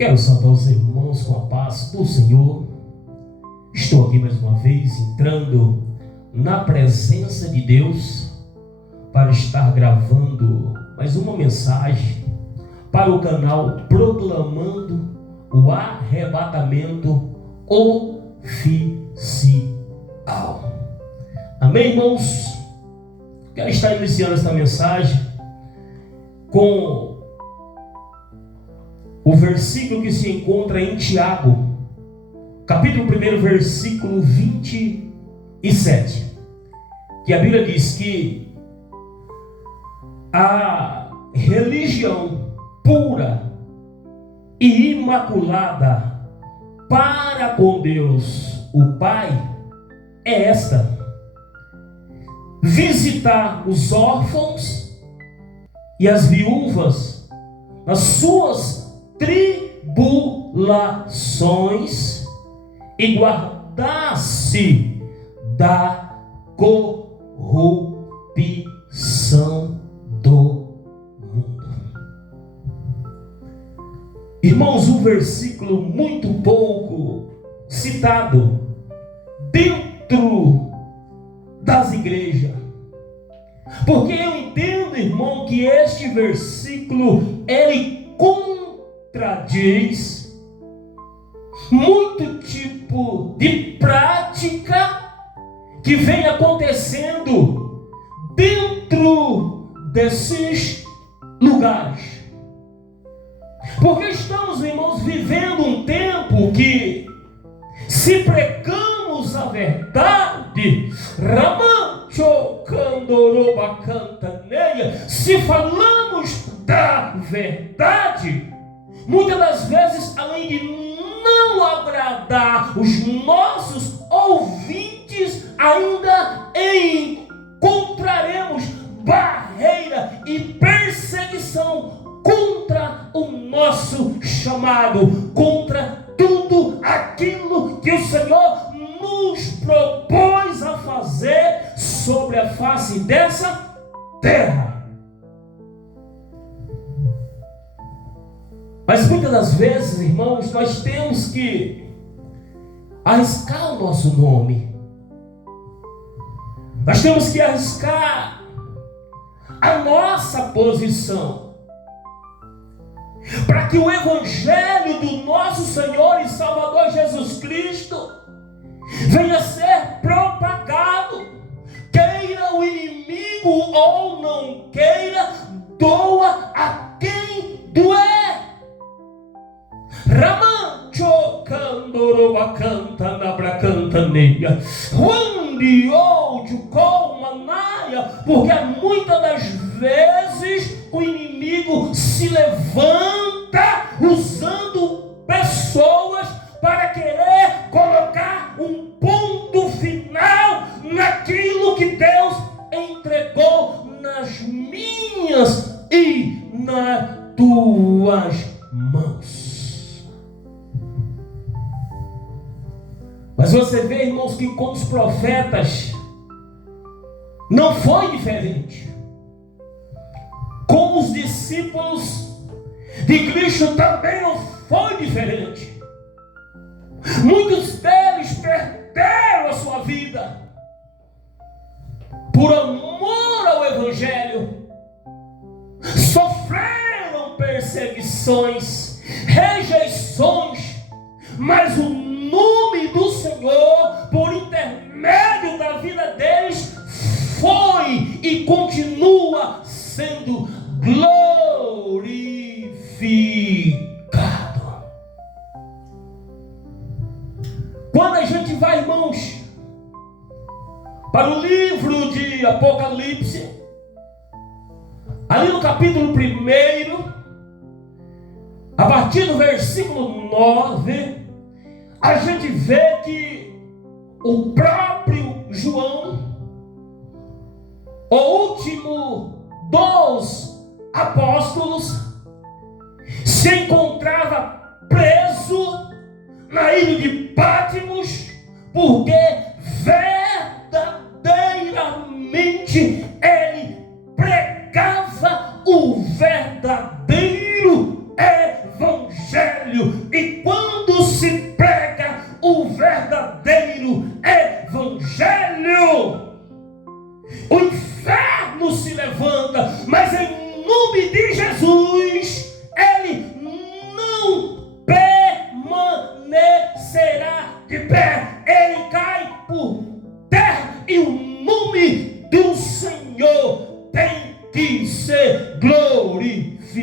Quero saudar os irmãos com a paz do Senhor. Estou aqui mais uma vez entrando na presença de Deus para estar gravando mais uma mensagem para o canal Proclamando o Arrebatamento Oficial. Amém, irmãos? Quero estar iniciando esta mensagem com o versículo que se encontra em Tiago, capítulo 1, versículo 27, que a Bíblia diz que a religião pura e imaculada para com Deus o Pai é esta: visitar os órfãos e as viúvas nas suas tribulações e guardar-se da corrupção do mundo. Irmãos, um versículo muito pouco citado dentro das igrejas, porque eu entendo, irmão, que este versículo ele contradiz muito tipo de prática que vem acontecendo dentro desses lugares. Porque estamos, irmãos, vivendo um tempo que, se pregamos a verdade, se falamos da verdade, muitas das vezes, além de não agradar os nossos ouvintes, ainda encontraremos barreira e perseguição contra o nosso chamado, contra tudo aquilo que o Senhor nos propôs a fazer sobre a face dessa terra. Mas muitas das vezes, irmãos, nós temos que arriscar o nosso nome. Nós temos que arriscar a nossa posição, para que o Evangelho do nosso Senhor e Salvador Jesus Cristo venha a ser propagado. Queira o inimigo ou não queira, doa a quem doer. Ramancho candoroba canta na bracantaneia, onde oude com manaia, porque muitas das vezes o inimigo se levanta usando pessoas para querer colocar um ponto final naquilo que Deus entregou nas minhas e nas tuas mãos. Mas você vê, irmãos, que com os profetas não foi diferente. Com os discípulos de Cristo também não foi diferente. Muitos deles perderam a sua vida por amor ao Evangelho, sofreram perseguições, rejeições, mas o nome do Senhor, por intermédio da vida deles, foi e continua sendo glorificado. Quando a gente vai, irmãos, para o livro de Apocalipse, ali no capítulo 1, a partir do versículo 9, a gente vê que o próprio João, o último dos apóstolos, se encontrava preso na ilha de Patmos, porque verdadeiramente ele pregava o verdadeiro evangelho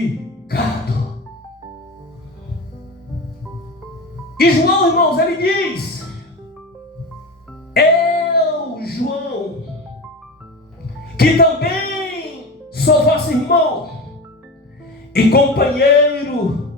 glorificado. E João, irmãos, ele diz: eu, João, que também sou vosso irmão e companheiro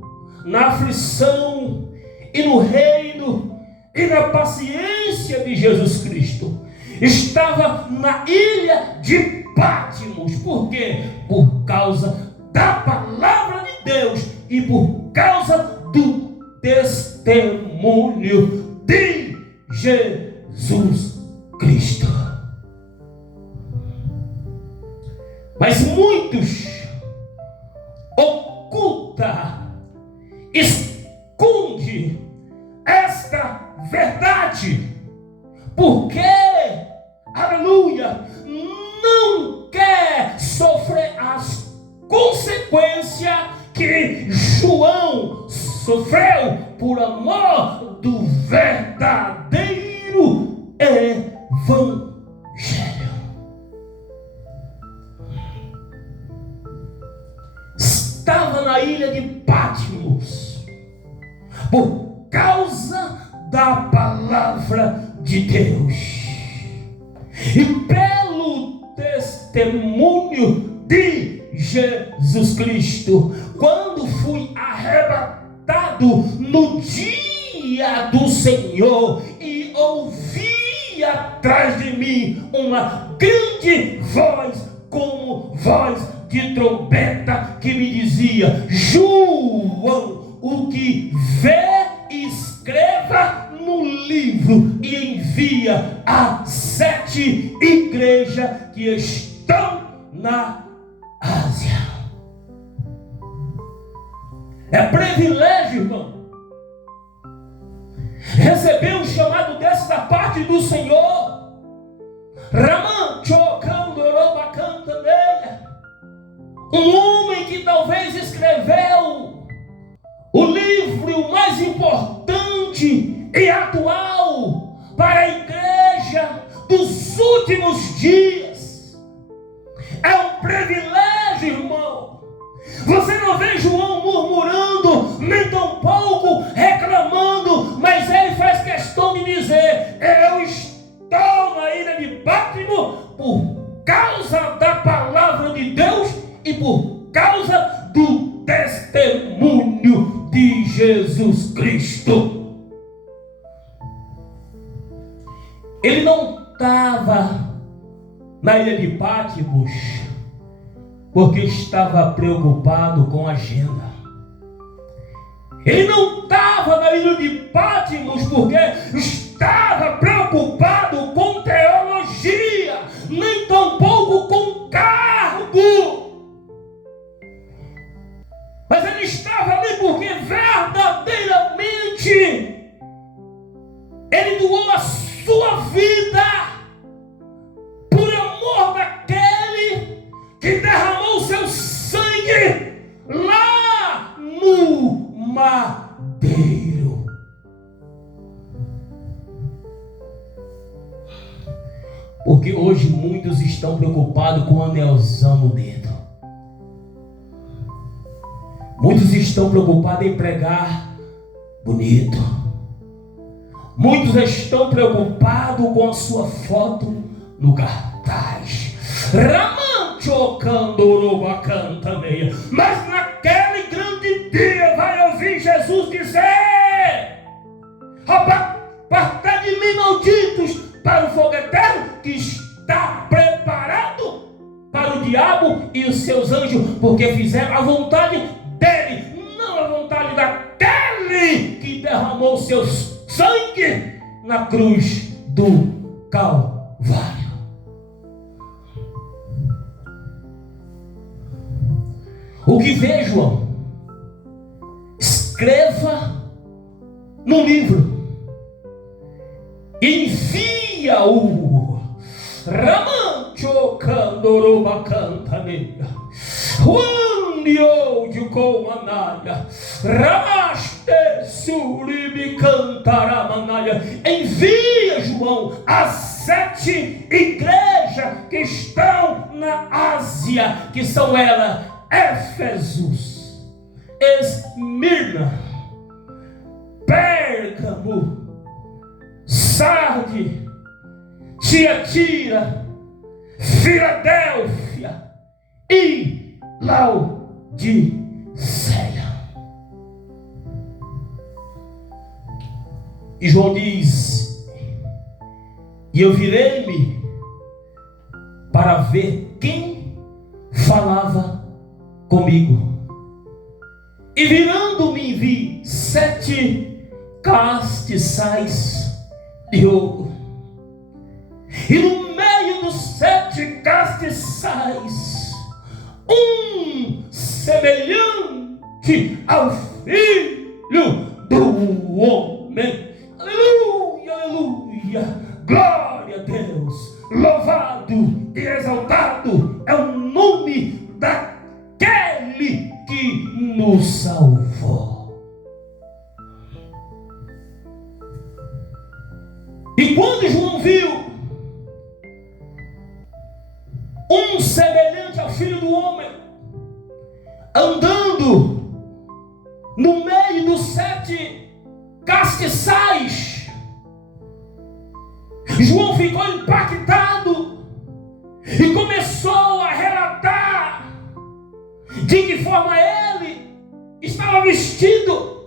na aflição e no reino e na paciência de Jesus Cristo, estava na ilha de Patmos. Por quê? Por causa da palavra de Deus e por causa do testemunho de Jesus Cristo. Mas muitos esconde esta verdade, porque, aleluia, não quer sofrer as consequências que João sofreu por amor do verdadeiro evangelho. Estava na ilha de Patmos por causa da palavra de Deus e pelo testemunho de Jesus Cristo. Quando fui arrebatado no dia do Senhor e ouvi atrás de mim uma grande voz, como voz de trombeta, que me dizia: João, o que vê, escreva no livro e envia a 7 igrejas que estão na Ásia. É privilégio, irmão, receber um chamado desse da parte do Senhor. Um homem que talvez escreveu o livro mais importante e atual para a igreja dos últimos dias. É um privilégio, irmão. Você não vê João murmurando, nem tampouco reclamando, mas ele faz questão de dizer: eu estou na ilha de Patmos por causa da palavra de Deus e por causa do testemunho de Jesus Cristo. Ele não estava na ilha de Patmos porque estava preocupado com a agenda. Ele não estava na ilha de Patmos porque estava preocupado com teologia, nem tampouco com cargo. Mas ele estava ali porque verdadeiramente ele doou a sua vida por amor daquele que derramou seu sangue lá no madeiro. Porque hoje muitos estão preocupados com o anelzão no dedo. Muitos estão preocupados em pregar bonito. Muitos estão preocupados com a sua foto no cartaz. Mas naquele grande dia vai ouvir Jesus dizer: apartai de mim, malditos, para o fogo eterno que está preparado para o diabo e os seus anjos, porque fizeram a vontade dele, não a vontade daquele que derramou seu sangue na cruz do Calvário. O que vê, João, escreva no livro, envia-o. Ramancho Candoroba Cantaneira, Wandio de Comanaya, Ramaste Suribi Cantaramanaya. Envia, João, as 7 igrejas que estão na Ásia, que são elas: Éfesos, Esmirna, Pérgamo, Sarde, Tiatira, Filadélfia e Laodiceia. E João diz: e eu virei-me para ver quem falava comigo. E virando-me vi 7 castiçais de ouro. E no meio dos 7 castiçais, semelhante ao Filho do Homem. Aleluia, aleluia, glória a Deus, louvado e exaltado é o nome daquele que nos salvou. E quando João viu semelhante ao Filho do Homem andando no meio dos 7 castiçais, João ficou impactado e começou a relatar de que forma ele estava vestido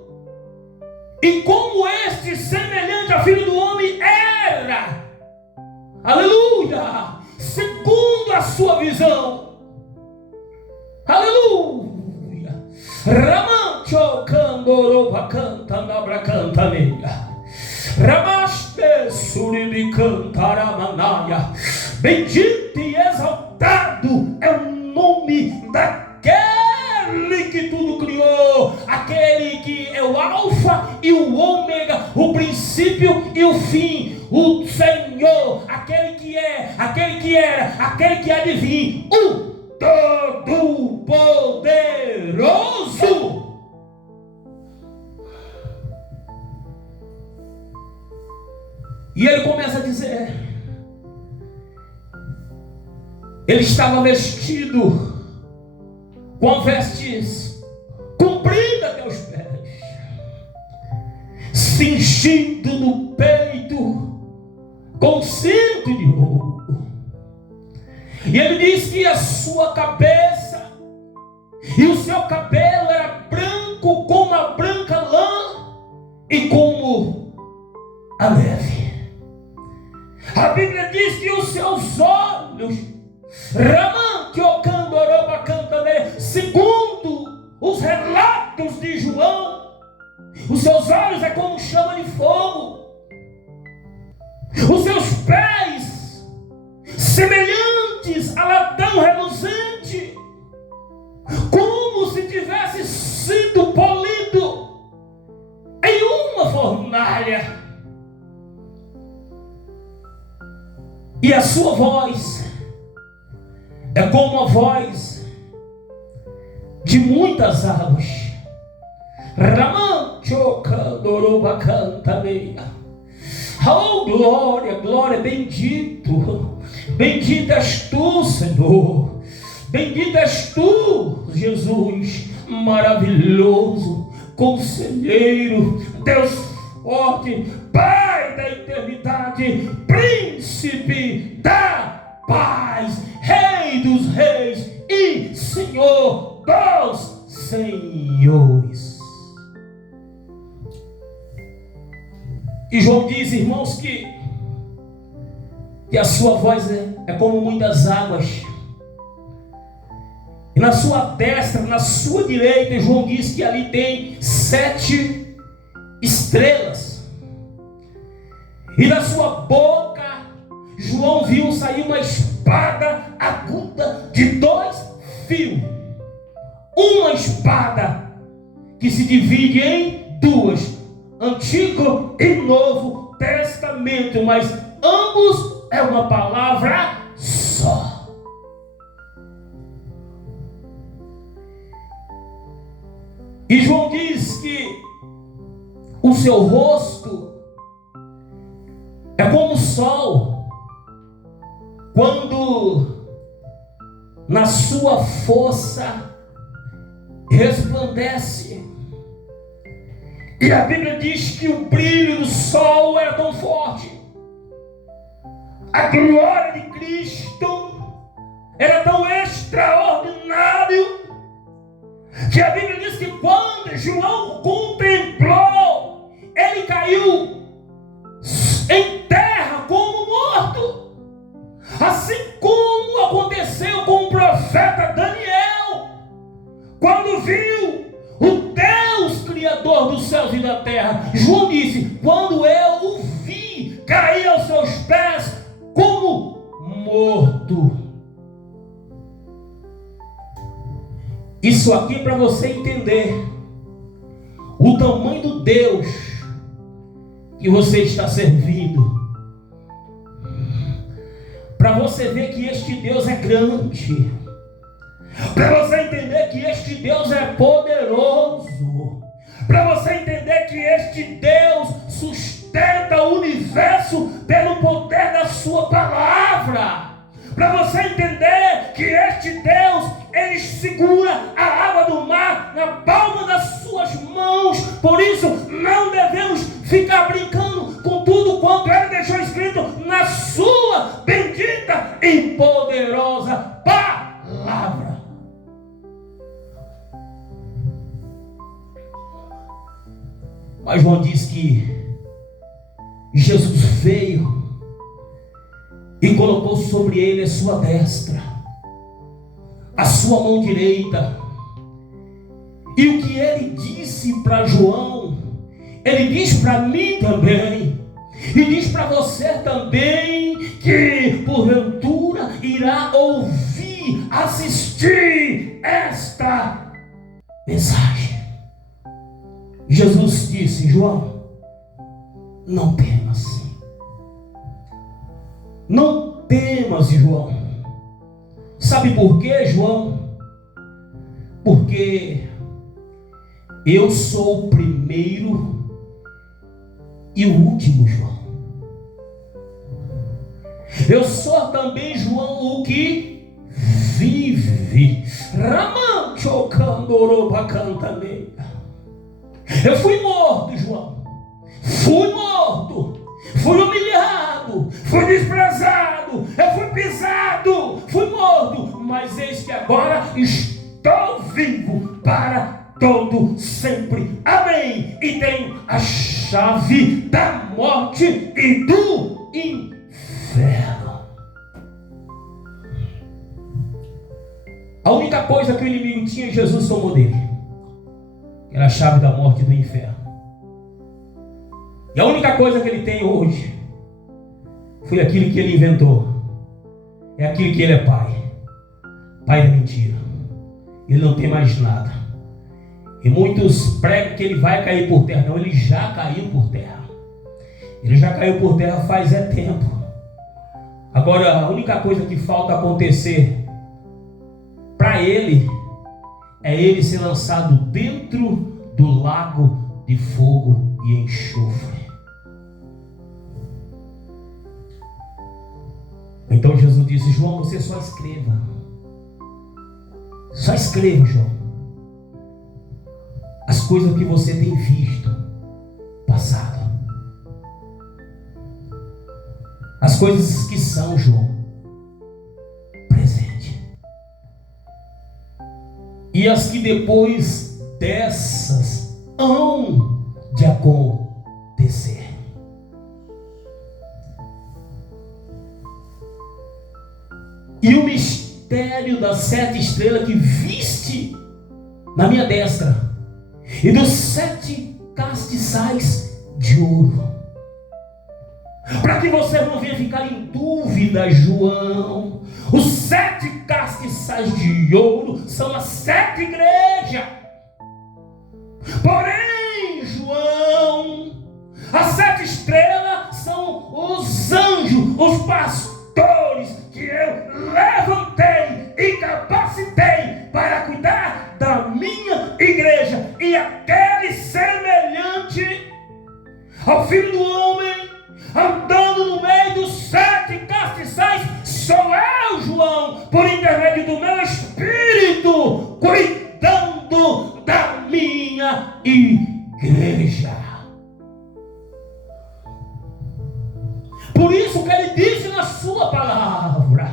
e como este semelhante ao Filho do Homem era, aleluia, segundo a sua visão, aleluia. Ramancho candoroba canta nabra canta meia, ramaste suribi cantaramanaya. Bendito e exaltado é o nome daquele que tudo criou, aquele que é o alfa e o ômega, o princípio e o fim, o Senhor, aquele que é, aquele que era, aquele que há de vir, o Todo-Poderoso. E ele começa a dizer, ele estava vestido com vestes compridas até os pés, cingido no peito com cinto de ouro. E ele diz que a sua cabeça e o seu cabelo era branco como a branca lã e como a neve. A Bíblia diz que os seus olhos, segundo os relatos de João, os seus olhos é como chama de fogo, os seus pés semelhantes a latão reluzente, como se tivesse sido polido em uma fornalha. E a sua voz é como a voz de muitas águas. Oh, glória, glória, bendito. Bendito és tu, Senhor. Bendito és tu, Jesus, maravilhoso, conselheiro, Deus forte, Pai da eternidade, príncipe da paz, Rei dos reis e Senhor dos senhores. E João diz, irmãos, que a sua voz é como muitas águas. E na sua destra, na sua direita, João diz que ali tem 7 estrelas. E da sua boca, João viu sair uma espada aguda de 2 fios. Uma espada que se divide em 2. Antigo e Novo Testamento, mas ambos é uma palavra só. E João diz que o seu rosto é como o sol, quando na sua força resplandece. E a Bíblia diz que o brilho do sol era tão forte, a glória de Cristo era tão extraordinário, que a Bíblia diz que quando João contemplou, ele caiu em terra como morto, assim como aconteceu com o profeta Daniel, quando viu o Deus Criador dos céus e da terra. João disse: quando eu o vi, caí aos seus pés como morto. Isso aqui para você entender o tamanho do Deus que você está servindo, para você ver que este Deus é grande, para você entender que este Deus é poderoso, para você entender que este Deus sustenta o universo pelo poder da sua palavra, para você entender que este Deus, ele segura a água do mar na palma das suas mãos. Por isso não devemos ficar brincando com tudo quanto ele deixou escrito na sua bendita e poderosa palavra. Mas João diz que Jesus veio e colocou sobre ele a sua destra, a sua mão direita. E o que ele disse para João, ele diz para mim também, e diz para você também, que porventura irá ouvir, assistir esta mensagem. Jesus disse: João, não temas. Não temas, João. Sabe por quê, João? Porque eu sou o primeiro e o último, João. Eu sou também, João, o que vive. Eu fui morto, João. Fui morto. Fui humilhado, fui desprezado, eu fui pisado, fui morto, mas eis que agora estou vivo para todo sempre. Amém. E tenho a chave da morte e do inferno. A única coisa que o inimigo tinha, Jesus tomou dele, era a chave da morte e do inferno. E a única coisa que ele tem hoje foi aquilo que ele inventou. É aquilo que ele é pai. Pai da mentira. Ele não tem mais nada. E muitos pregam que ele vai cair por terra. Não, ele já caiu por terra. Ele já caiu por terra faz tempo. Agora, a única coisa que falta acontecer para ele é ele ser lançado dentro do lago de fogo e enxofre. Então Jesus disse: João, você só escreva. Só escreva, João, as coisas que você tem visto, passado. As coisas que são, João, presente. E as que depois dessas hão de acontecer. E o mistério das 7 estrelas que viste na minha destra, e dos 7 castiçais de ouro. Para que você não venha ficar em dúvida, João, os 7 castiçais de ouro são as 7 igrejas. Porém, João, as 7 estrelas são os anjos, os pastores que eu levantei e capacitei para cuidar da minha igreja. E aquele semelhante ao Filho do Homem, andando no meio dos 7 castiçais, sou eu, João, por intermédio do meu Espírito, cuidando minha igreja. Por isso que ele disse na sua palavra: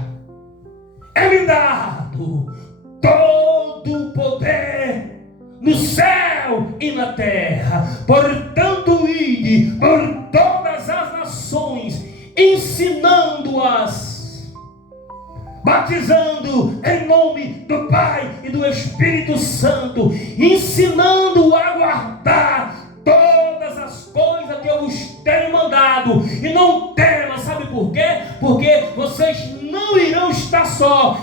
é-me dado todo o poder no céu e na terra. Portanto, ide por todas as nações, ensinando-as, batizando em nome do Pai e do Espírito Santo, ensinando a guardar todas as coisas que eu vos tenho mandado. E não tema, sabe por quê? Porque vocês não irão estar só.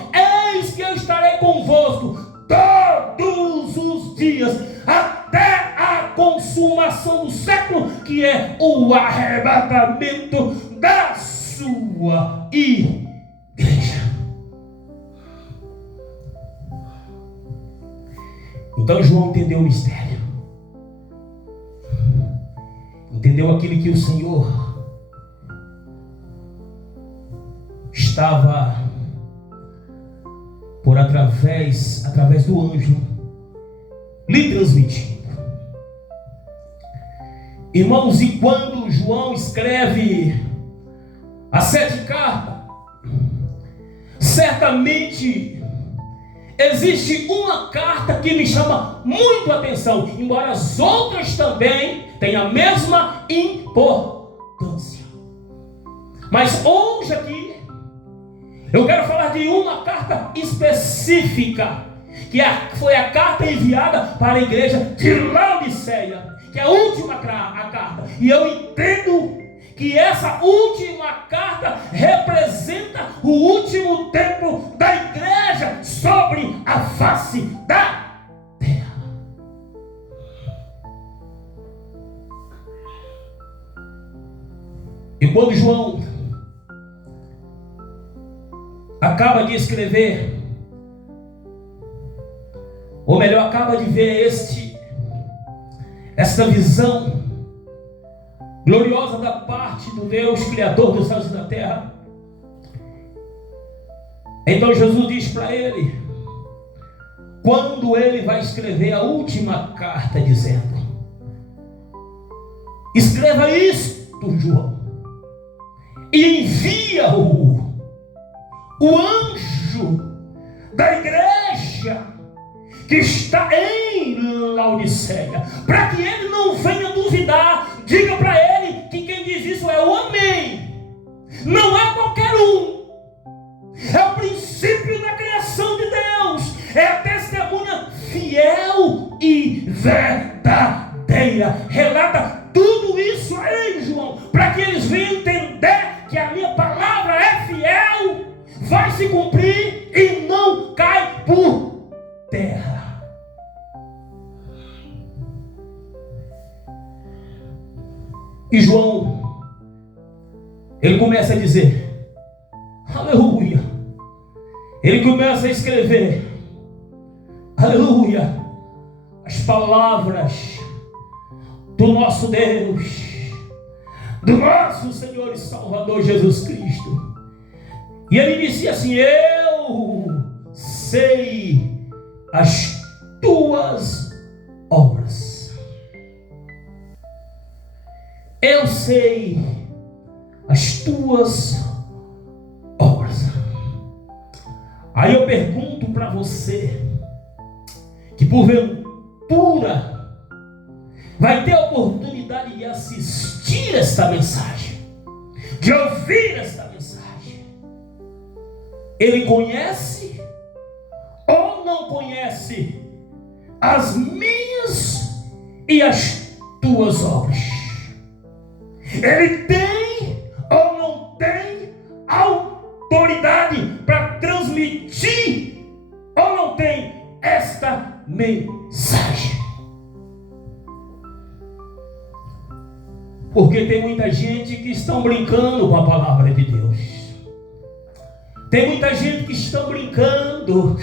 Eis que eu estarei convosco todos os dias, até a consumação do século, que é o arrebatamento da sua igreja. Então João entendeu o mistério, entendeu aquilo que o Senhor estava por através do anjo lhe transmitindo. Irmãos, e quando João escreve as 7 cartas, certamente existe uma carta que me chama muito a atenção, embora as outras também tenham a mesma importância. Mas hoje aqui eu quero falar de uma carta específica, que foi a carta enviada para a igreja de Laodiceia, que é a última carta. E eu entendo que essa última carta representa o último tempo da igreja sobre a face da terra. E quando João acaba de escrever, ou melhor, acaba de ver esta visão gloriosa da parte do Deus Criador dos céus e da terra, então Jesus diz para ele, quando ele vai escrever a última carta, dizendo: escreva isto, João, e envia-o anjo da igreja que está em Laodiceia, para que ele não venha duvidar. Diga para ele que quem diz isso é o Amém, não é qualquer um, é o princípio da criação de Deus, é a testemunha fiel e verdadeira. Relata tudo isso aí, João, para que eles venham entender que a minha palavra é fiel, vai se cumprir e não cai por terra. E João, ele começa a dizer, aleluia, ele começa a escrever, aleluia, as palavras do nosso Deus, do nosso Senhor e Salvador Jesus Cristo. E ele dizia assim: eu sei as tuas obras. Eu sei as tuas obras. Aí eu pergunto para você, que porventura vai ter a oportunidade de assistir esta mensagem, de ouvir esta mensagem, ele conhece ou não conhece as minhas e as tuas obras? Ele tem ou não tem autoridade para transmitir ou não tem esta mensagem? Porque tem muita gente que estão brincando com a palavra de Deus. Tem muita gente que estão brincando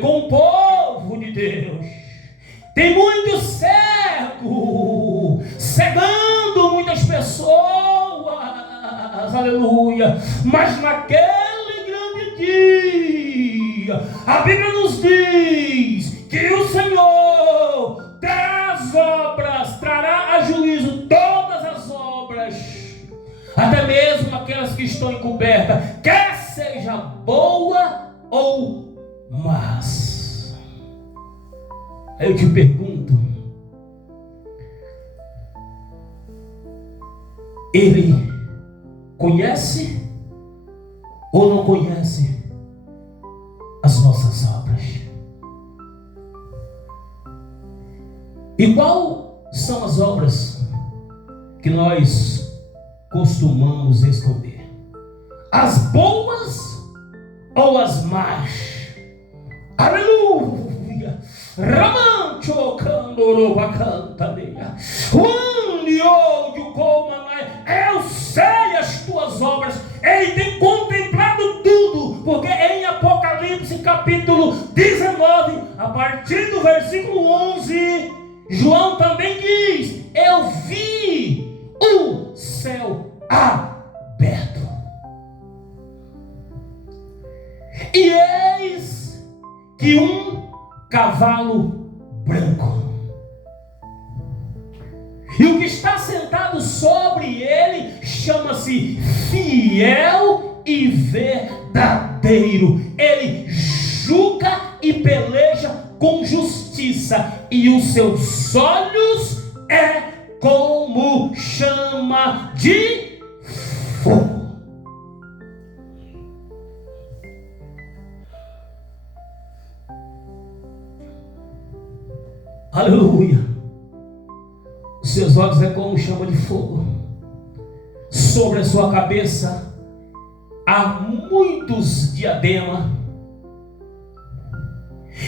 com o povo de Deus. Tem muito cego, cegando muitas pessoas, aleluia. Mas naquele grande dia, a Bíblia nos diz que o Senhor das obras trará a juízo todas as obras, até mesmo aquelas que estão encobertas, quer seja boa ou más. Aí eu te pergunto, ele conhece ou não conhece as nossas obras? E qual são as obras que nós costumamos esconder? As boas ou as más? Aleluia! Ramancho candoroba cantadeia. Eu sei as tuas obras. Ele tem contemplado tudo, porque em Apocalipse capítulo 19, a partir do versículo 11, João também diz: eu vi o céu aberto, e eis que um cavalo branco, e o que está sentado sobre ele chama-se Fiel e Verdadeiro. Ele julga e peleja com justiça, e os seus olhos é como chama de fogo. Aleluia! Os seus olhos é como chama de fogo. Sobre a sua cabeça há muitos diademas,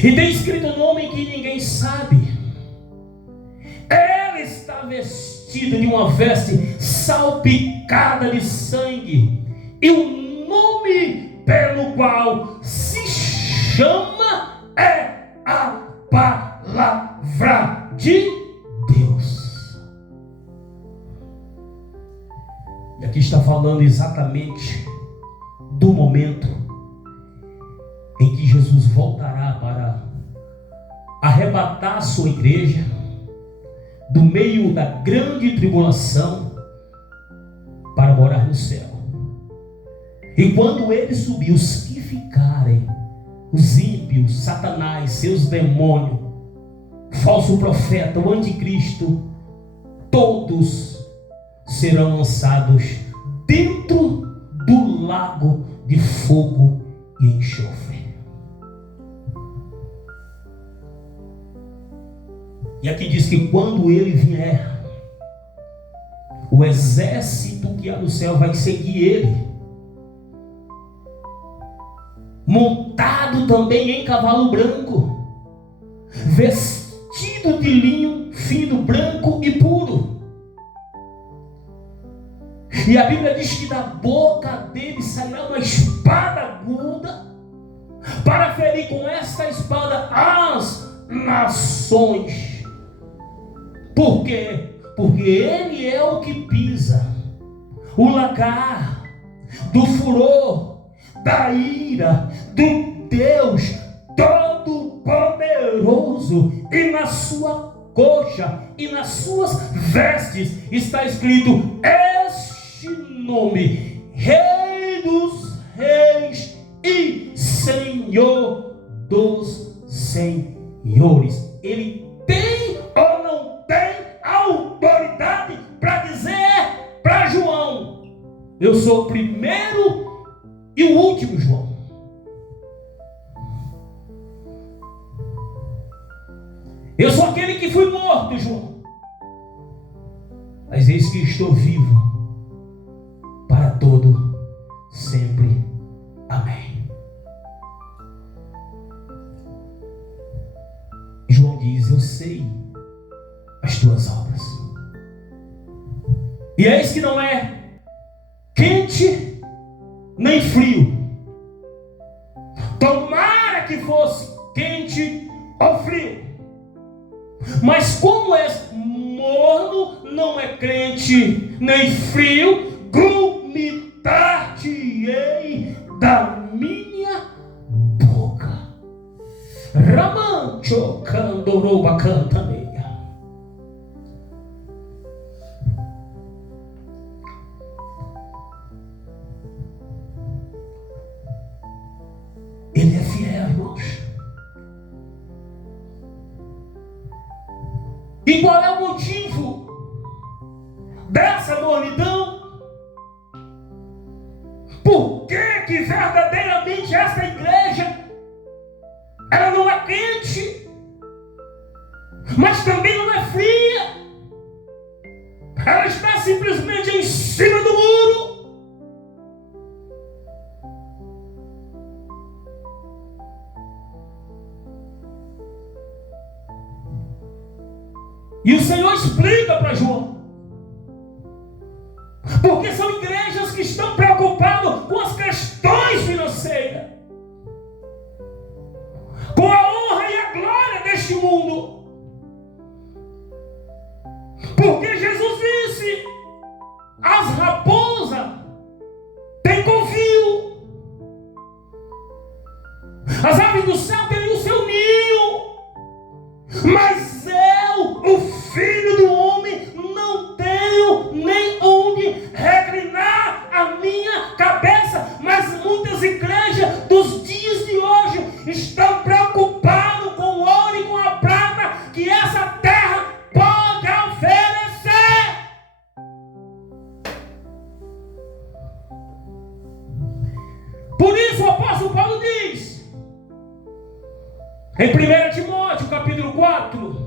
e tem escrito um nome que ninguém sabe. Ele está vestido de uma veste salpicada de sangue, e o nome pelo qual se chama é a palavra de Deus. E aqui está falando exatamente do momento em que Jesus voltará para arrebatar sua igreja do meio da grande tribulação para morar no céu. E quando ele subir, os que ficarem, os ímpios, Satanás, seus demônios, falso profeta, o anticristo, todos serão lançados dentro do lago de fogo e enxofre. E aqui diz que quando ele vier, o exército que há no céu vai seguir ele, montado também em cavalo branco, vestido de linho fino, branco e puro. E a Bíblia diz que da boca dele sairá uma espada aguda, para ferir com esta espada as nações. Por quê? Porque ele é o que pisa o lagar do furor, da ira do Deus Todo-Poderoso, e na sua coxa e nas suas vestes está escrito este nome: Rei dos Reis e Senhor dos Senhores. Ele tem ou não tem autoridade para dizer para João: eu sou o primeiro e o último João. Eu sou aquele que fui morto, João, mas eis que estou vivo para todo sempre. Amém. João diz: eu sei as tuas obras, e eis que não é quente nem frio. Tomara que fosse quente ou frio, mas como és morno, não é quente nem frio, vomitar-te-ei da minha boca. Ramancho Candoroba Cantaneia. Ele é fiel, irmãos. E qual é o motivo dessa mornidão? Por que verdadeiramente esta igreja, ela não é quente, mas também não é fria? Ela está simplesmente em cima do muro. E o Senhor explica para João. Porque são igrejas que estão preocupadas com as questões financeiras, com a honra e a glória deste mundo. Porque Jesus disse: as raposas têm covil, as aves do céu têm o seu ninho, mas eu, o Filho do Homem, não tenho nem onde reclinar a minha cabeça. Mas muitas igrejas dos dias de hoje estão preocupadas com o ouro e com a prata que essa terra pode oferecer. Por isso o apóstolo Paulo diz em 1 Timóteo capítulo 4,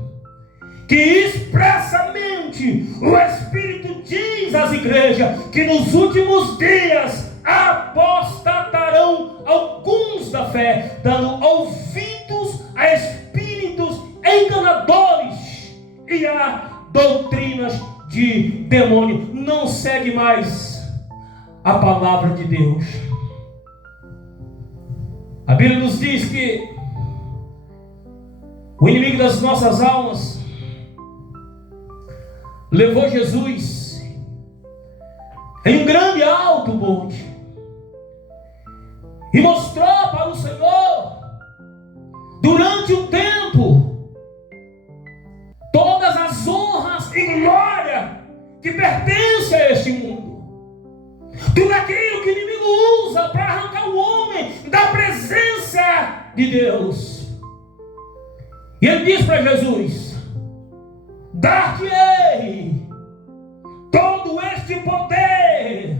que expressamente o Espírito diz às igrejas que nos últimos dias apostatarão alguns da fé, dando ouvidos a espíritos enganadores e a doutrinas de demônio. Não segue mais a palavra de Deus. A Bíblia nos diz que o inimigo das nossas almas levou Jesus em um grande alto monte e mostrou para o Senhor durante um tempo todas as honras e glória que pertencem a este mundo, tudo aquilo que o inimigo usa para arrancar o homem da presença de Deus. E ele diz para Jesus: dar-te-ei todo este poder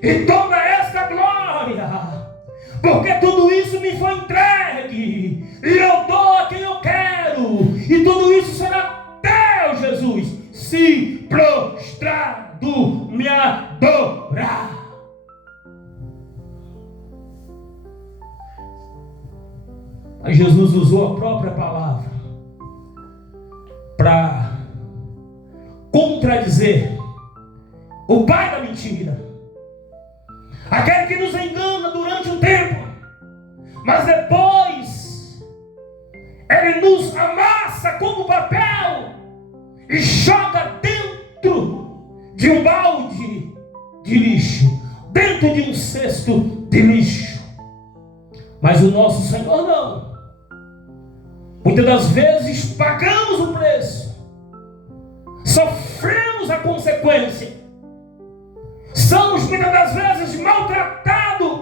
e toda esta glória, porque tudo isso me foi entregue, e eu dou a quem eu quero, e tudo isso será teu, Jesus, se prostrado me adorar. Mas Jesus usou a própria palavra para contradizer o pai da mentira, aquele que nos engana durante um tempo, mas depois ele nos amassa como papel e joga dentro de um balde de lixo, dentro de um cesto de lixo. Mas o nosso Senhor não. Muitas das vezes pagamos o preço, sofremos a consequência, somos muitas das vezes maltratados,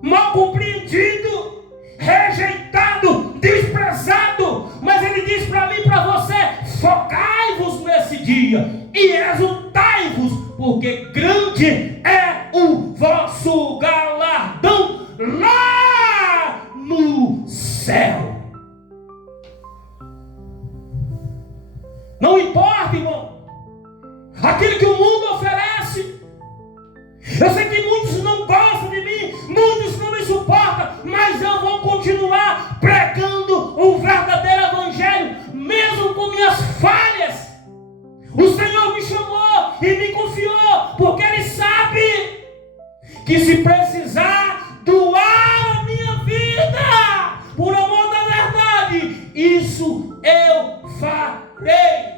mal compreendidos, rejeitados, desprezados. Mas ele diz para mim e para você: focai-vos nesse dia e exultai-vos, porque grande é o vosso galardão lá no céu. Não importa, irmão, aquilo que o mundo oferece. Eu sei que muitos não gostam de mim, muitos não me suportam, mas eu vou continuar pregando o verdadeiro evangelho, mesmo com minhas falhas. O Senhor me chamou e me confiou, porque Ele sabe que se precisar doar a minha vida por amor da verdade, isso eu farei.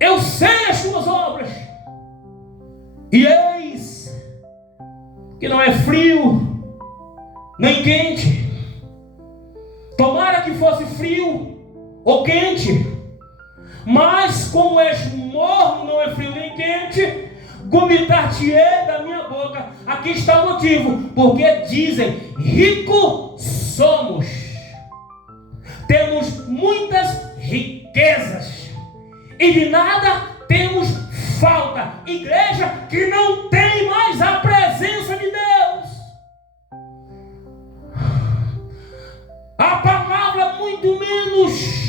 Eu sei as tuas obras, e eis que não é frio nem quente. Tomara que fosse frio ou quente. Mas como és morno, não é frio nem quente, vomitar-te-ei da minha boca. Aqui está o motivo. Porque dizem, ricos somos, temos muitas riquezas e de nada temos falta. Igreja que não tem mais a presença de Deus. A palavra muito menos.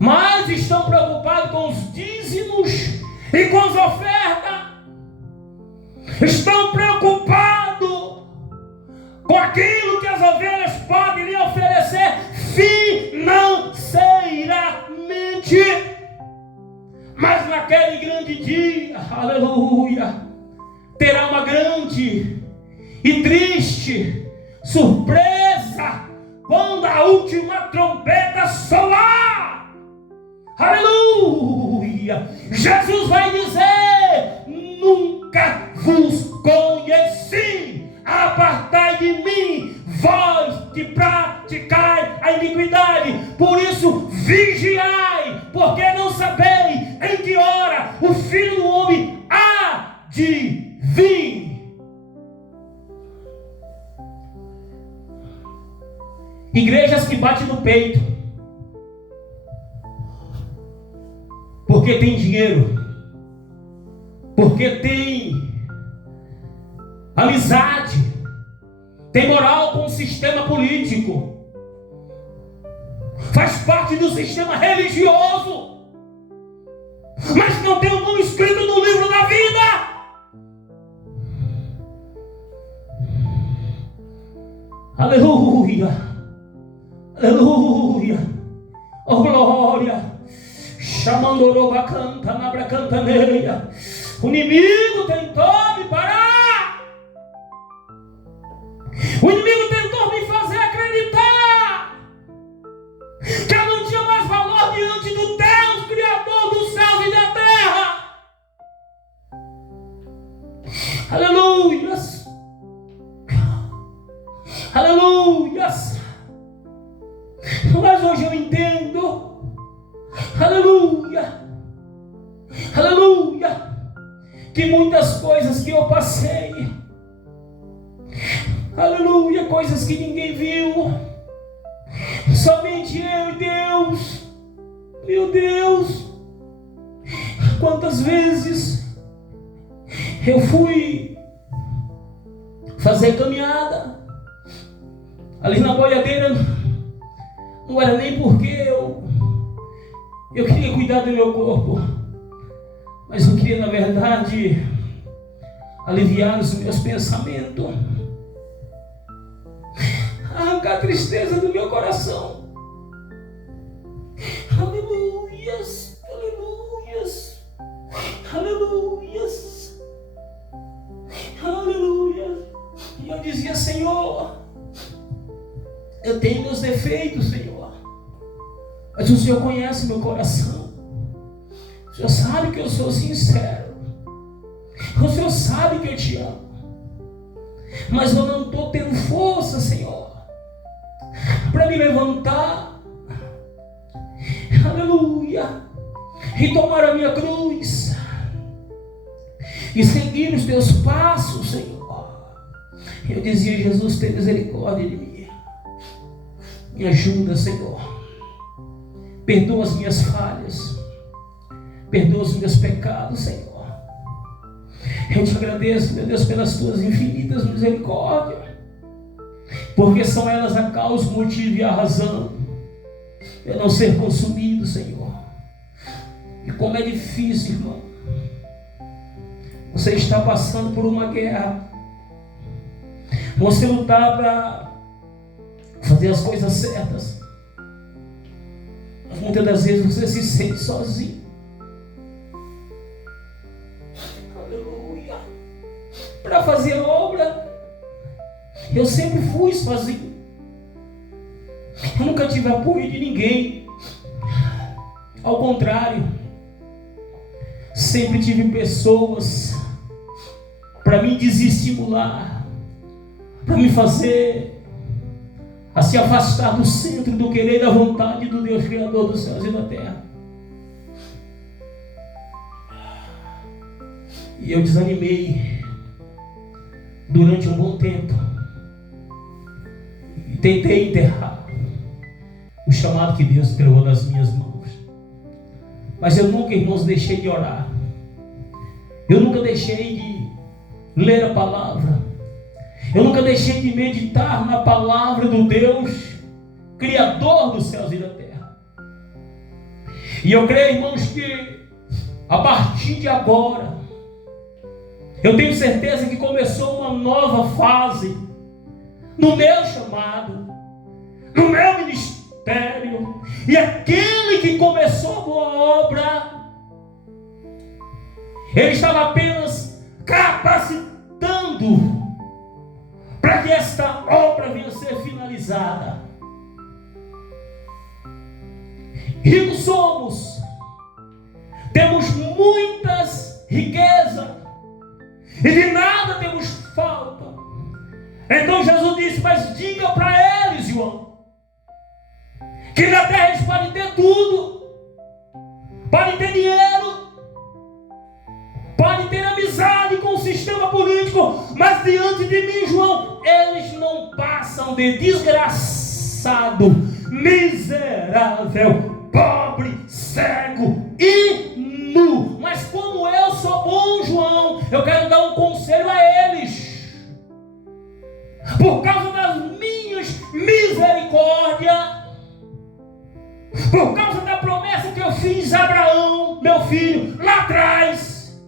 Mas estão preocupados com os dízimos e com as ofertas. Estão preocupados com aquilo que as ovelhas podem lhe oferecer financeiramente. Mas naquele grande dia, aleluia, terá uma grande e triste surpresa quando a última trombeta soar. Aleluia! Jesus vai dizer: nunca vos conheci, apartai de mim, vós que praticai a iniquidade. Por isso vigiai, porque não sabeis em que hora o Filho do Homem há de vir. Igrejas que batem no peito porque tem dinheiro, porque tem amizade, tem moral com o sistema político, faz parte do sistema religioso, mas não tem o nome escrito no livro da vida. Aleluia, aleluia, oh glória. Chamandoroba canta, nabra cantaneia. O inimigo tentou me parar. O inimigo tentou me fazer acreditar que eu não tinha mais valor diante do Deus, Criador dos céus e da terra. Aleluias. Aleluias. Mas hoje eu entendo. Aleluia, aleluia, que muitas coisas que eu passei, aleluia, coisas que ninguém viu, somente eu e Deus. Meu Deus, quantas vezes eu fui fazer caminhada ali na boiadeira, não era nem porque eu queria cuidar do meu corpo, mas eu queria, na verdade, aliviar os meus pensamentos, arrancar a tristeza do meu coração. Aleluias, aleluias, aleluias, aleluias. E eu dizia: Senhor, eu tenho meus defeitos, Senhor, mas o Senhor conhece meu coração. O Senhor sabe que eu sou sincero. O Senhor sabe que eu te amo. Mas eu não estou tendo força, Senhor, para me levantar. Aleluia. E tomar a minha cruz. E seguir os teus passos, Senhor. Eu dizia: Jesus, tem misericórdia de mim. Me ajuda, Senhor. Perdoa as minhas falhas. Perdoa os meus pecados, Senhor. Eu te agradeço, meu Deus, pelas tuas infinitas misericórdias, porque são elas a causa, o motivo e a razão de eu não ser consumido, Senhor. E como é difícil, irmão. Você está passando por uma guerra. Você lutar para fazer as coisas certas. Muitas das vezes você se sente sozinho. Aleluia. Para fazer obra, eu sempre fui sozinho. Eu nunca tive apoio de ninguém. Ao contrário, sempre tive pessoas para me desestimular, para me fazer a se afastar do centro do querer e da vontade do Deus Criador dos céus e da terra. E eu desanimei durante um bom tempo e tentei enterrar o chamado que Deus entregou nas minhas mãos. Mas eu nunca, irmãos, deixei de orar. Eu nunca deixei de ler a palavra. Eu nunca deixei de meditar na palavra do Deus Criador dos céus e da terra. E eu creio, irmãos, que a partir de agora eu tenho certeza que começou uma nova fase no meu chamado, no meu ministério. E aquele que começou a boa obra, ele estava apenas capacitando para que esta obra venha a ser finalizada. Ricos somos, temos muitas riquezas e de nada temos falta. Então Jesus disse: mas diga para eles, João, que na terra eles podem ter tudo, podem ter dinheiro, podem ter amizade com o sistema político, mas diante de mim, João, eles não passam de desgraçado, miserável, pobre, cego e nu. Mas como eu sou bom, João, eu quero dar um conselho a eles. Por causa das minhas misericórdias, por causa da promessa que eu fiz a Abraão, meu filho, lá atrás,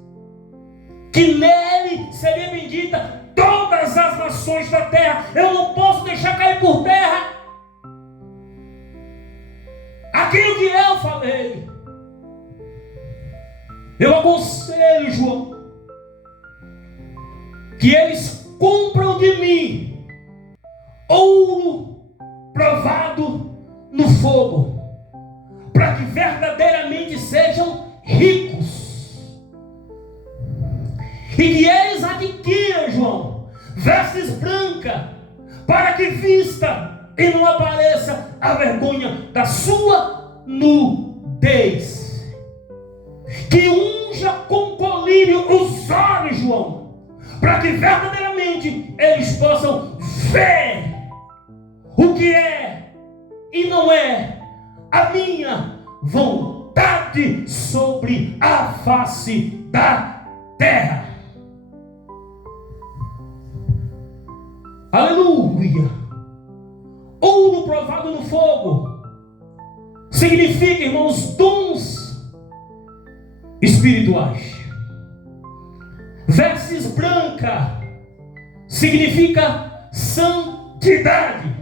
que nele seria bendita todas as nações da terra, eu não posso deixar cair por terra aquilo que eu falei. Eu aconselho, João, que eles compram de mim ouro provado no fogo, para que verdadeiramente sejam ricos, e que eles adquiram, João, vestes brancas, para que vista e não apareça a vergonha da sua nudez. Que unja com colírio os olhos, João, para que verdadeiramente eles possam ver o que é e não é a minha vontade sobre a face da terra. Aleluia! Ouro provado no fogo significa, irmãos, dons espirituais. Vestes branca significa santidade.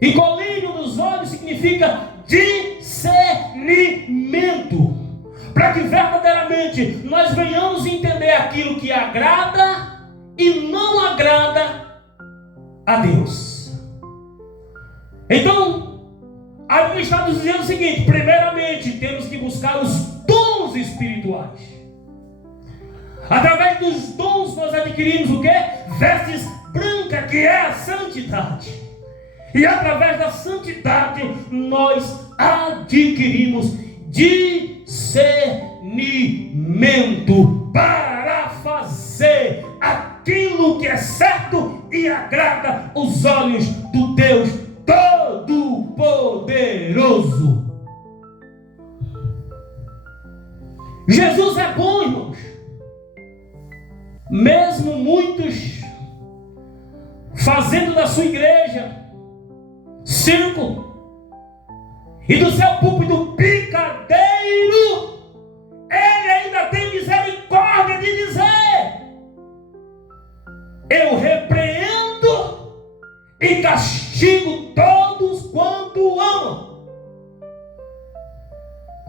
E colírio nos olhos significa discernimento, para que verdadeiramente nós venhamos entender aquilo que agrada e não agrada a Deus. Então, a Bíblia está nos dizendo o seguinte: primeiramente temos que buscar os dons espirituais. Através dos dons nós adquirimos o quê? Vestes brancas, que é a santidade. E através da santidade nós adquirimos discernimento para fazer aquilo que é certo e agrada os olhos do Deus Todo-Poderoso. Jesus é bom, irmãos. Mesmo muitos fazendo da sua igreja circo e do seu púlpito picadeiro, ele ainda tem misericórdia de dizer: eu repreendo e castigo todos quanto amam.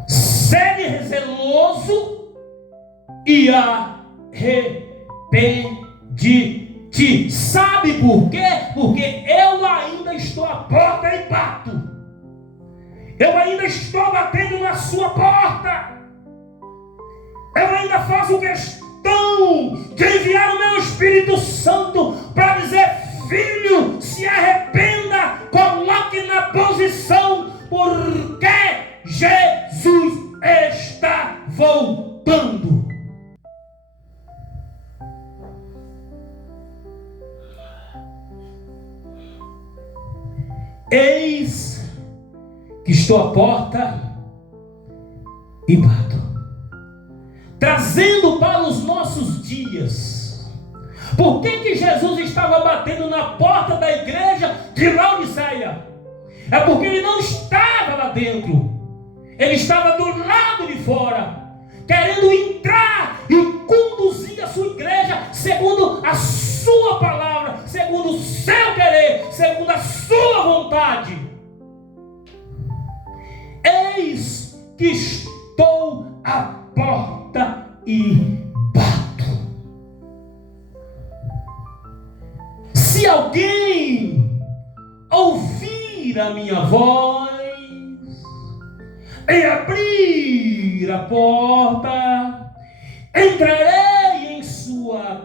Sede zeloso e arrepende-te. Sabe por quê? Porque eu ainda estou à porta e bato. Eu ainda estou batendo na sua porta. Eu ainda faço questão questão de enviar o meu Espírito Santo para dizer: filho, se arrependa, coloque na posição, porque Jesus está voltando. Eis que estou à porta e bato, trazendo para os nossos dias. Por que Jesus estava batendo na porta da igreja de Laodiceia? É porque ele não estava lá dentro, ele estava do lado de fora, querendo entrar e conduzir a sua igreja segundo a sua palavra, segundo o seu querer, segundo a sua vontade. Eis que estou à porta e bato. Se alguém ouvir a minha voz e abrir a porta, entrarei em sua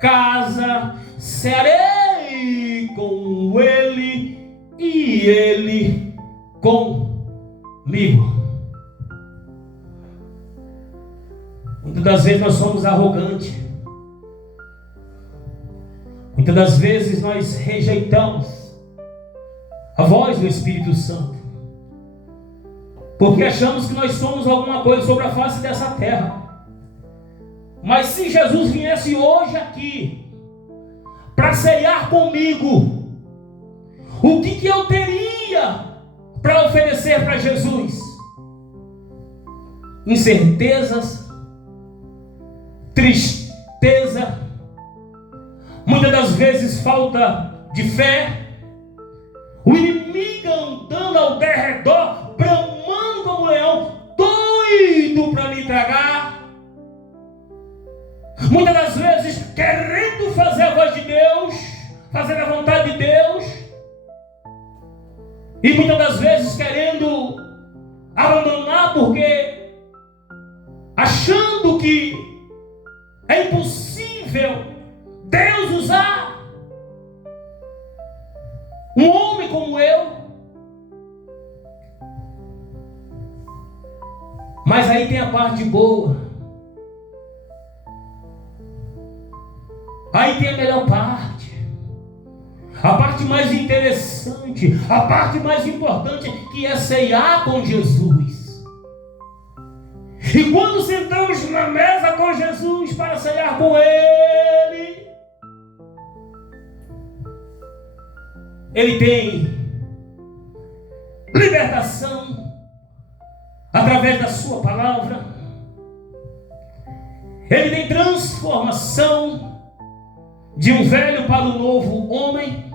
casa, serei com ele e ele comigo. Muitas das vezes nós somos arrogantes. Muitas das vezes nós rejeitamos a voz do Espírito Santo, porque achamos que nós somos alguma coisa sobre a face dessa terra. Mas se Jesus viesse hoje aqui para ceiar comigo, o que eu teria para oferecer para Jesus? Incertezas, tristeza, muitas das vezes falta de fé, o inimigo andando ao derredor, bramando como leão, doido para me tragar. Muitas das vezes querendo fazer a voz de Deus, fazer a vontade de Deus, e muitas das vezes querendo abandonar, porque achando que é impossível Deus usar um homem como eu. Mas aí tem a parte boa. Aí tem a melhor parte. A parte mais interessante, a parte mais importante, que é ceiar com Jesus. E quando sentamos na mesa com Jesus para ceiar com Ele, Ele tem libertação através da sua palavra. Ele tem transformação de um velho para um novo homem.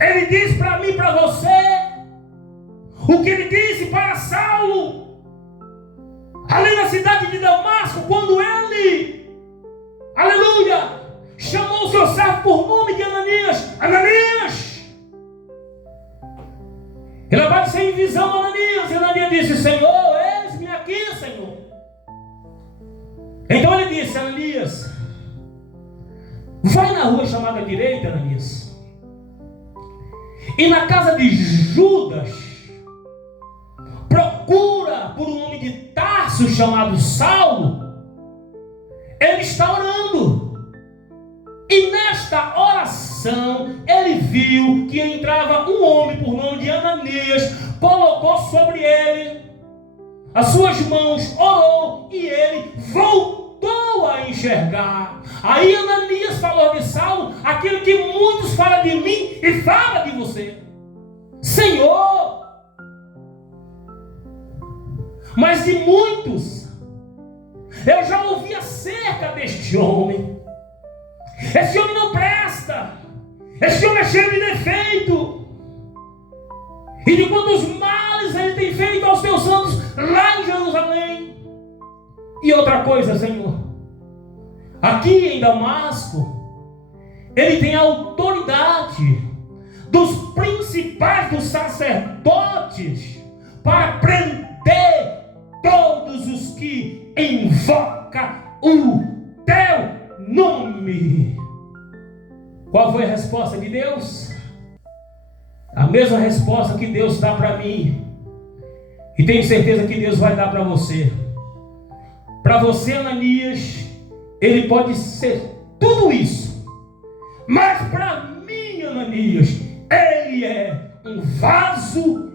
Ele diz para mim e para você o que ele disse para Saulo ali na cidade de Damasco, quando ele, aleluia, chamou o seu servo por nome de Ananias. Ananias! Ele apareceu em visão a Ananias, e Ananias disse: Senhor, eis-me aqui, Senhor. Então ele disse: Ananias, vai na rua chamada direita, Ananias, e na casa de Judas procura por um homem de Tarso chamado Saulo. Ele está orando, e nesta oração ele viu que entrava um homem por nome de Ananias, colocou sobre ele as suas mãos, orou, e ele voltou a enxergar. Aí Ananias falou de Saulo aquilo que muitos falam de mim e falam de você: Senhor. Mas de muitos eu já ouvi acerca deste homem. Esse homem não presta. Esse homem é cheio de defeito. E de quantos males ele tem feito aos teus santos lá em Jerusalém. E outra coisa, Senhor, aqui em Damasco, ele tem a autoridade dos principais dos sacerdotes para prender todos os que invocam o foi a resposta de Deus? A mesma resposta que Deus dá para mim, e tenho certeza que Deus vai dar para você. Para você, Ananias, ele pode ser tudo isso, mas para mim, Ananias, ele é um vaso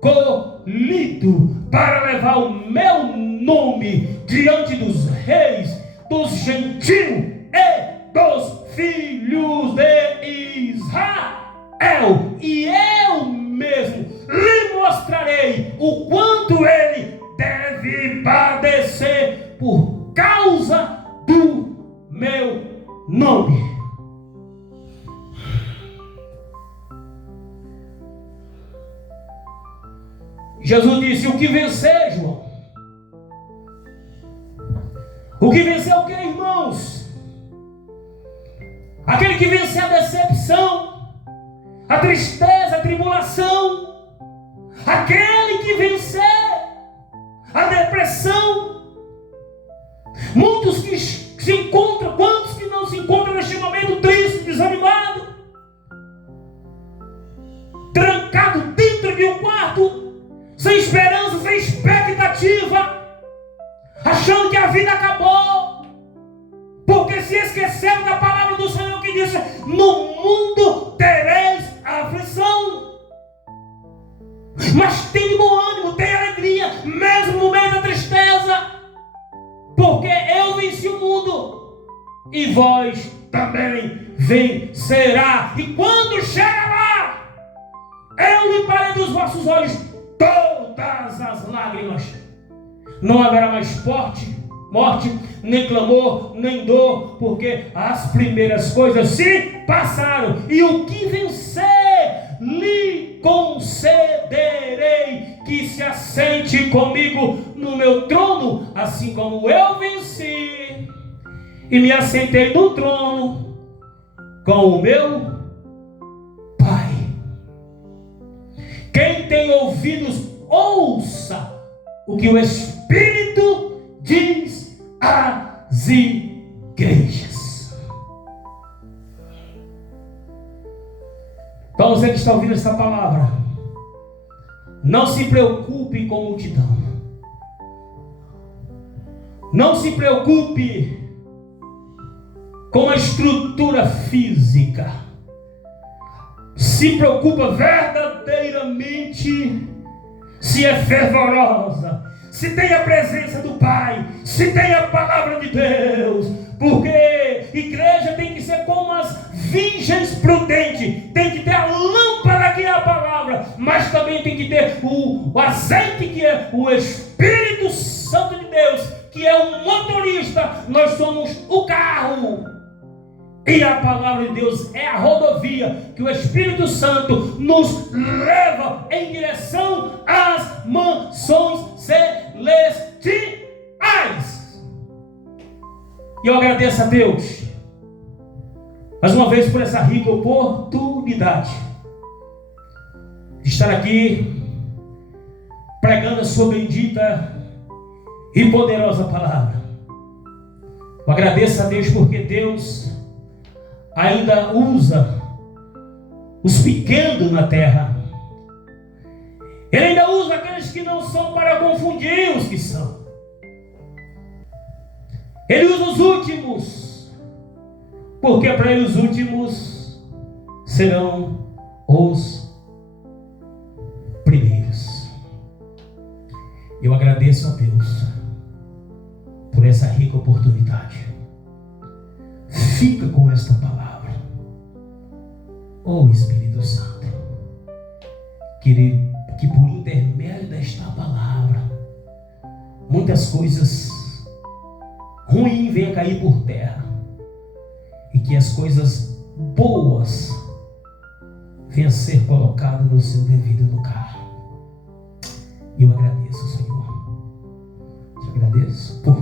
escolhido para levar o meu nome diante dos reis, dos gentios e dos filhos de Israel. E eu mesmo lhe mostrarei o quanto ele deve padecer por causa do meu nome. Jesus disse: o que vencer, João? O que vencer o que, irmãos? Aquele que vencer a decepção, a tristeza, a tribulação, aquele que vencer a depressão. Muitos que se encontram, quantos que não se encontram neste momento triste, desanimado, trancado dentro de um quarto, sem esperança, sem expectativa, achando que a vida acabou, porque se esqueceram da palavra do Senhor que diz: no mundo tereis aflição, mas tem bom ânimo, tem alegria, mesmo no meio da tristeza, porque eu venci o mundo, e vós também vencerá. E quando chegar lá, eu limparei dos vossos olhos todas as lágrimas. Não haverá mais morte, nem clamor, nem dor, porque as primeiras coisas se passaram. E o que vencer, lhe concederei que se assente comigo no meu trono, assim como eu venci e me assentei no trono com o meu Pai. Quem tem ouvidos, ouça o que o Espírito diz às igrejas. Então você que está ouvindo essa palavra, não se preocupe com multidão. Não se preocupe com a estrutura física. Se preocupa verdadeiramente se é fervorosa, se tem a presença do Pai, se tem a palavra de Deus. Porque igreja tem que ser como as virgens prudentes, tem que ter a lâmpada que é a palavra, mas também tem que ter o azeite que é o Espírito Santo de Deus, que é o motorista. Nós somos o carro, e a palavra de Deus é a rodovia que o Espírito Santo nos leva em direção às mansões celestiais. E eu agradeço a Deus mais uma vez por essa rica oportunidade de estar aqui pregando a sua bendita e poderosa palavra. Eu agradeço a Deus porque Deus ainda usa os pequenos na terra. Ele ainda usa aqueles que não são para confundir os que são. Ele usa os últimos, porque para ele os últimos serão os primeiros. Eu agradeço a Deus por essa rica oportunidade. Fica com esta palavra, ó Espírito Santo, que por intermédio desta palavra muitas coisas ruins venham cair por terra, e que as coisas boas venham a ser colocadas no seu devido lugar. E eu agradeço, Senhor, te agradeço por